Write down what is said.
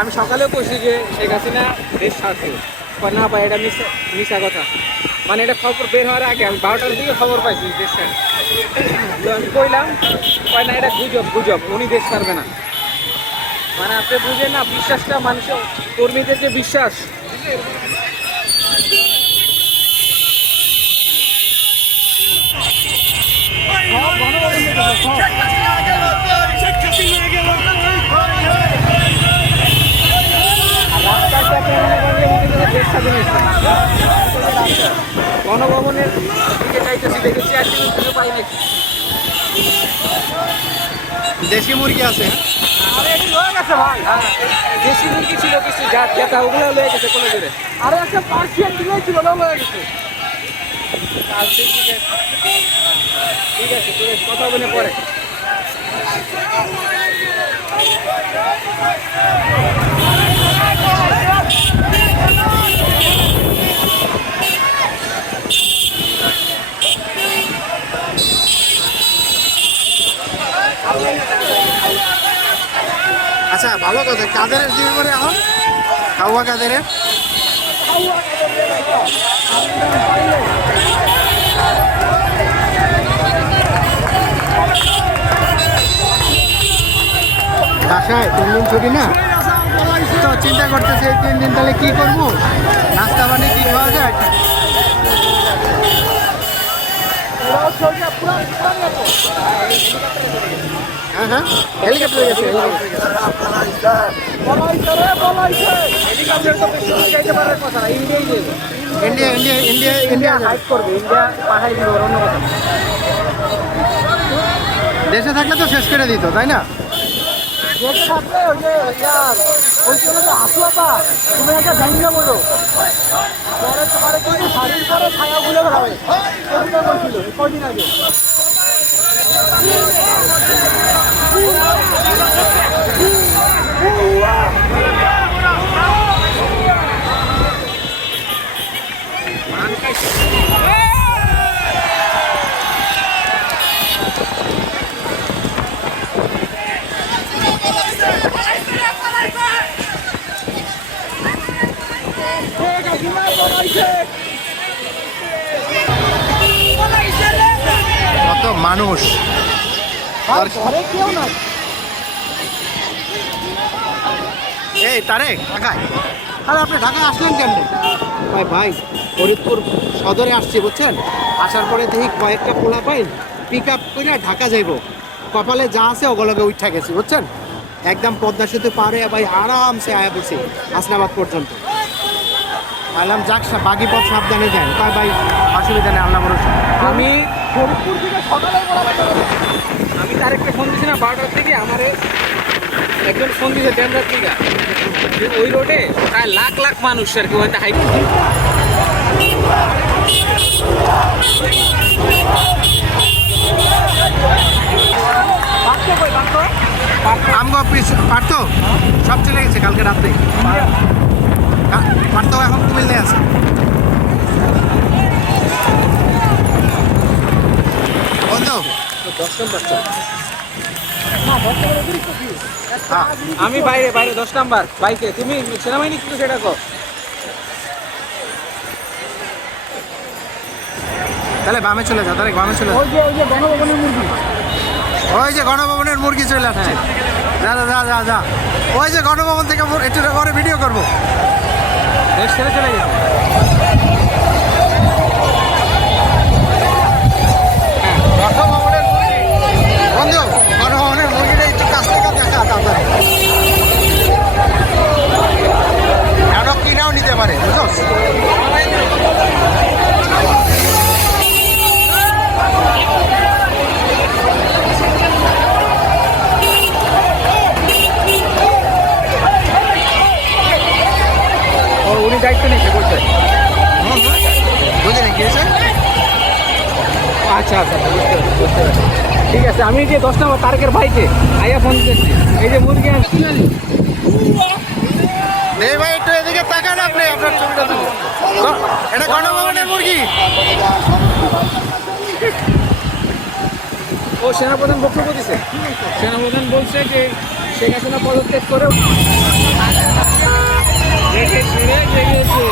আমি সকালেও বলছি যে শেখ হাসিনা দেশ ছাড়ছে, না ভাই এটা মিশা কথা। মানে এটা খবর বের হওয়ার আগে আমি 12টার দিকে খবর পাইছি দেশ ছাড়ে। আমি কইলাম না এটা গুজব, উনি দেশ ছাড়বে না। মানে আপনি বুঝেন না বিশ্বাসটা, মানুষের কর্মীদের যে বিশ্বাস। গণভবনের দিকে চাইতেছি, দেখেছি আসলে কিছু পাই নাকি। দেশি মুরগি আছে, ভাই দেশি মুরগি ছিল কিছু যেটা ওগুলো লয়ে গেছে কোনো দূরে। আরে একটা পার্সিয়ান দিলেই ছিল, লয়ে গেছে। ঠিক আছে কথা বলে পরে। আচ্ছা ভালো কথা। কাদের জিজ্ঞেস করে এখন কাউয়া কাদের বাসায় 3 দিন ছুটি না, তো চিন্তা করতেছি এই 3 দিন তাহলে কি করবো, নাস্তা পানি কি খাওয়া যায়। হ্যাঁ হেলিকপ্টার গেছে, ইন্ডিয়া হাইট করবে, ইন্ডিয়া পাহাড়ি দিবে, অন্য কথা। দেশে থাকলে তো শেষ করে দিত, তাই না? দেশে থাকলে ওই যে ওই হাসুয়াপা তুমি একটা জানিয়ে বলো, পরে তোমার কিন্তু শাড়ির পরে ছায়া গুলো বেড়াবে, বলছিল কদিন আগে। কত মানুষ, কেউ না। এই তারেক ঢাকায়, আরে আপনি ঢাকায় আসলেন কেমন? ভাই ফরিদপুর সদরে আসছি বুঝছেন, আসার পরে দেখি কয়েকটা পোলা পাইন পিক আপ করে ঢাকা যাইব, কপালে যা আছে ওগুলোকে উঠা গেছি বুঝছেন। একদম পদ্মা সেতু পারে ভাই আরামসে আয়া পড়ছি হাসনাবাদ পর্যন্ত। আলাম যাক বাকি পথ সাবধানে যান, তাই ভাই অসুবিধা নেই, আল্লাহ ভরসা। আমি ফরিদপুর থেকে সকালে আমি তারেককে ফোন দিছি না 12টার থেকে, আমার একজন ফোন দিয়েছে ড্যামরার থেকে, ওই রোডে প্রায় লাখ মানুষ আর কি ওইটা হাইট। আমগো পারতো সব চলে গেছে কালকে রাত্রে, পারতো এখন কুমিল্লায় আছে। বন্ধু আমি বাইরে 10 নাম্বার বাইকে, তুমি সেনাবাহিনী কিন্তু সেটা কর। তাহলে বামে চলে যা, তাহলে বামে চলে যা। ওই যে গণভবনের মুরগি, ওই যে গণভবনের মুরগি চলে আসছে, যা ওই যে গণভবন থেকে একটু পরে ভিডিও করবো। দেশ ছেড়ে চলে গেছে। বন্ধু গণভবনের মুরগিটা একটু কাছ থেকে দেখা তাড়াতাড়ি, আরো কিনাও নিতে পারে বুঝছো। উনি দায়িত্ব নিচ্ছে বলছে, বুঝলেন কি হয়েছে? আচ্ছা বুঝতে পারছি। ঠিক আছে, আমি যে 10 নম্বর তারেকের ভাইকে আইয়া ফোন দিচ্ছি, এই যে মুরগি আসছি। ভাই একটু এদিকে তাকান, আপনি আপনার ছবিটা তুলুন। এটা গণভবনের মুরগি। ও সেনাপ্রধান বক্তব্য দিছে। সেনাপ্রধান বলছে যে শেখ হাসিনা পদত্যাগ করে দেখে শুনে জেগেছে।